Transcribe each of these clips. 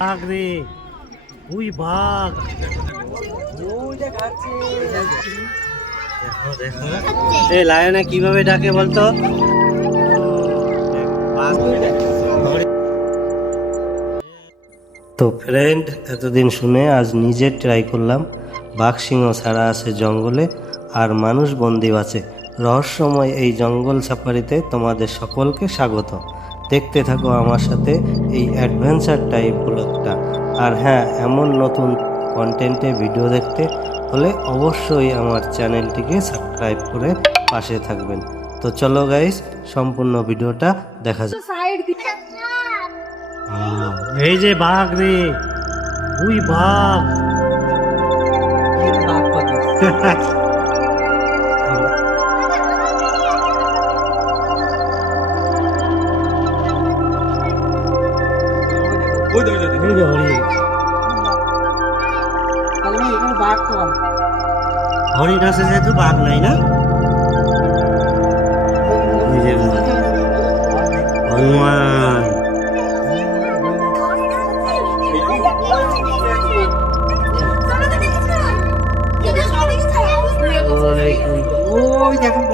বাঘ রে, ওই বাঘ। দেখো দেখো, এই লায়নে কিভাবে ডাকে বলতো? তো ফ্রেন্ড, এতদিন শুনে আজ নিজে ট্রাই করলাম। বাঘ সিংহ ছাড়া আছে জঙ্গলে, আর মানুষ বন্দি আছে রহস্যময় এই জঙ্গল সাফারিতে। তোমাদের সকলকে স্বাগত। দেখতে থাকো আমার সাথে এই অ্যাডভেঞ্চার টাইপ ব্লগটা। আর হ্যাঁ, এমন নতুন কন্টেন্টে ভিডিও দেখতে হলে অবশ্যই আমার চ্যানেলটিকে সাবস্ক্রাইব করে পাশে থাকবেন। তো চলো গাইস, সম্পূর্ণ ভিডিওটা দেখা যাক। এই যে বাঘ রে, ওই বাঘ। হরিণ আছে যেহেতু বাঘ নাই না? হনুমান। ওই দেখুন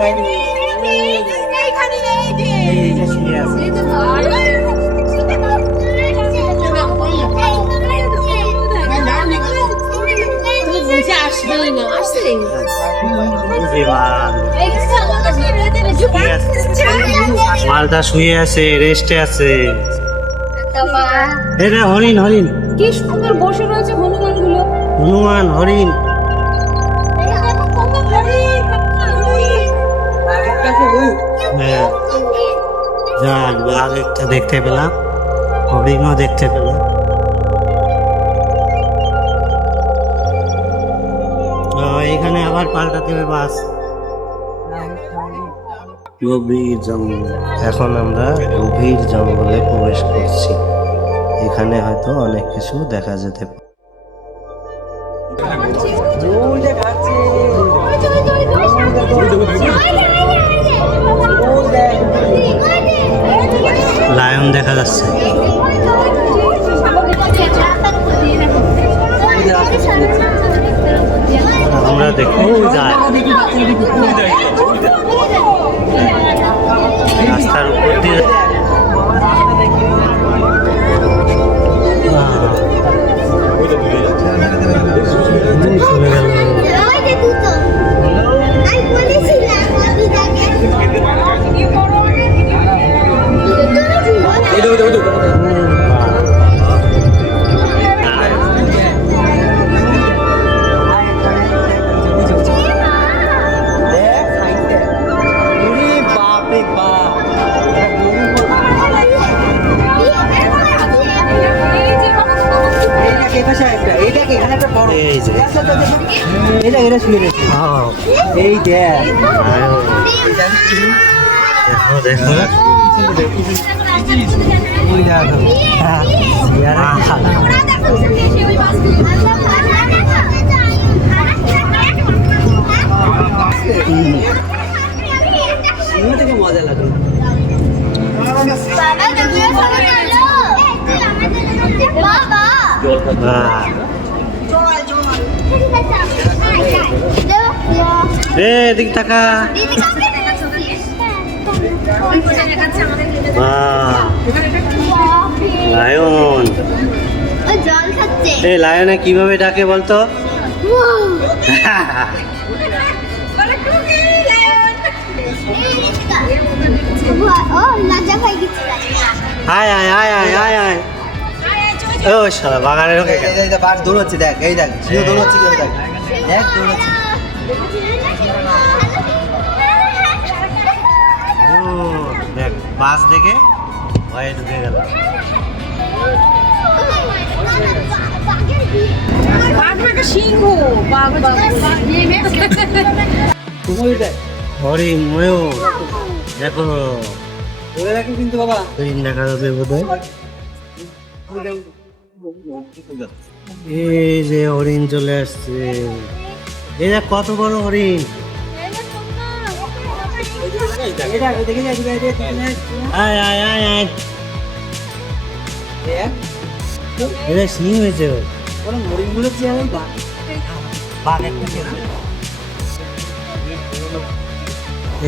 মালটা শুয়ে আছে, রেস্টে আছে। এটা হরিণ, হরিণ। কি সুন্দর বসে রয়েছে হনুমান গুলো। হনুমান, হরিণ। হ্যাঁ, যাক, বাঘ একটা দেখতে পেলাম, হরিণও দেখতে পেলাম। এখানে আবার পাল্টাতে হবে বাস। গভীর জঙ্গল। এখন আমরা গভীর জঙ্গলে প্রবেশ করছি। এখানে হয়তো অনেক কিছু দেখা যেতে পারে। লায়ন দেখা যাচ্ছে। আমরা দেখো যাই রাস্তার উপর দিয়ে। চলে গেল। এই দেখ, দেখো দেখো মজা লাগে। এদিক টাকা। লায়ন। এই লায়নে কিভাবে ডাকে বলতো? আয় আয় আয় আয় আয় আয়। ও শালা, বাগানে ঢোকে কেন? বাঘ দৌড়চ্ছে, দেখ, এই দেখ, সিংহ দৌড়চ্ছে, কেউ দেখ, দেখ দৌড়চ্ছে। দেখ, বাস দেখে ভয়ে ঢুকে গেল। হরিণ, ময়ূর দেখো। কিন্তু বাবা হরিণ দেখা যাবে বোধহয়। এই যে হরিণ চলে আসছে। এই দেখ কত বড় হরিণ। আয় আয় আয় আয়। এটা সিং হয়েছে কোনো মরিচগুলো কি আমি বাঘ একটা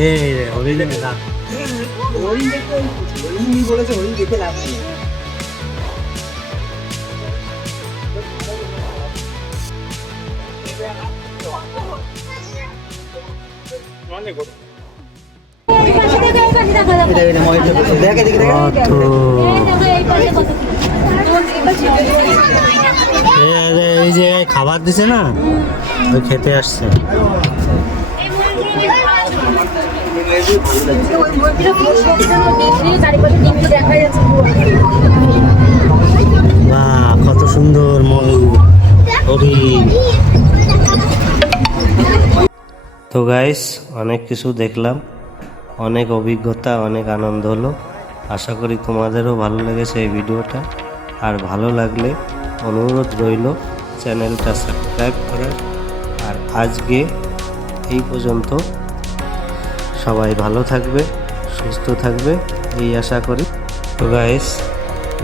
এই রে হরিণ না হরিণ দেখতে হরিণ বলেছে হরিণ দেখে লাভ নেই এই পাশে থেকে এই পাশে দেখা যাবে। এটা মহিলা বসে দেখ এদিকে দেখ কত এই দেখো এই পাশে কত কি। এই যে খাবার দিছে না ওই খেতে আসছে এই মুরগিটা পুরো সবুজ ডিম দিয়ে চারিপাশে ডিমটা দেখা যাচ্ছে পুরো। বাহ কত সুন্দর ময়ূর হরিণ। তো গাইস অনেক কিছু দেখলাম, অনেক অভিজ্ঞতা, অনেক আনন্দ হলো। আশা করি তোমাদেরও ভালো লেগেছে এই ভিডিওটা। আর ভালো লাগলে অনুরোধ রইল চ্যানেলটা সাবস্ক্রাইব করার। আর আজকে এই পর্যন্ত, সবাই ভালো থাকবে, সুস্থ থাকবে এই আশা করি। তো গাইস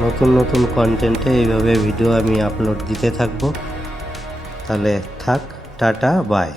নতুন নতুন কন্টেন্টে এইভাবে ভিডিও আমি আপলোড দিতে থাকবো। তাহলে থাক, টাটা, বাই।